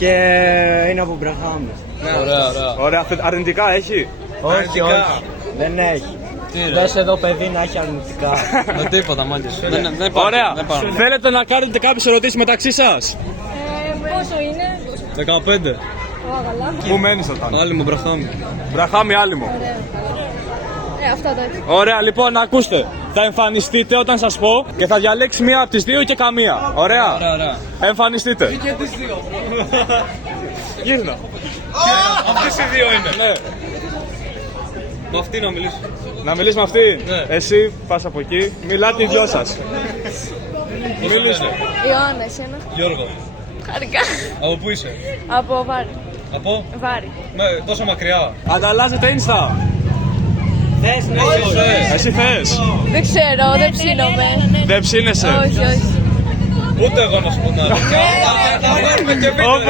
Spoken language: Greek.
Και είναι από Μπραχάμ. Ωραία, αρνητικά έχει. Όχι, όχι. Δεν έχει. Δες εδώ παιδί να έχει αρνητικά. Δεν τίποτα μάλιστα. Ωραία. Θέλετε να κάνετε κάποιες ερωτήσεις μεταξύ σας? Πόσο είναι? 15. Καλά. Πού μένεις όταν? Άλλη μου Μπραχάμι. Μπραχάμι, άλλη μου. Αυτά τα έτσι. Ωραία, λοιπόν, ακούστε. Θα εμφανιστείτε όταν σας πω και θα διαλέξει μία από τις δύο και καμία. Ωραία. Εμφανιστείτε. Και τις δύο. Γύρνα. Αυτές οι δύο είναι. Ναι. Με αυτή να μιλήσω. Να μιλήσεις με αυτή. Ναι. Εσύ πας από εκεί. Μιλάτε οι δυο σας. Μιλήστε. Ιωάννα, εσένα. Γιώργο. Χαρικά. Από πού είσαι? Από Βάρη. Από? Βάρη. Τόσο μακριά. Ανταλλάζετε Insta. Θες να Εσύ θες. Δεν ξέρω, δεν ψήνομαι. Δεν ψήνεσαι. Όχι, όχι. Ούτε εγώ να σου πω να. Να βγάλουμε και βίντεο.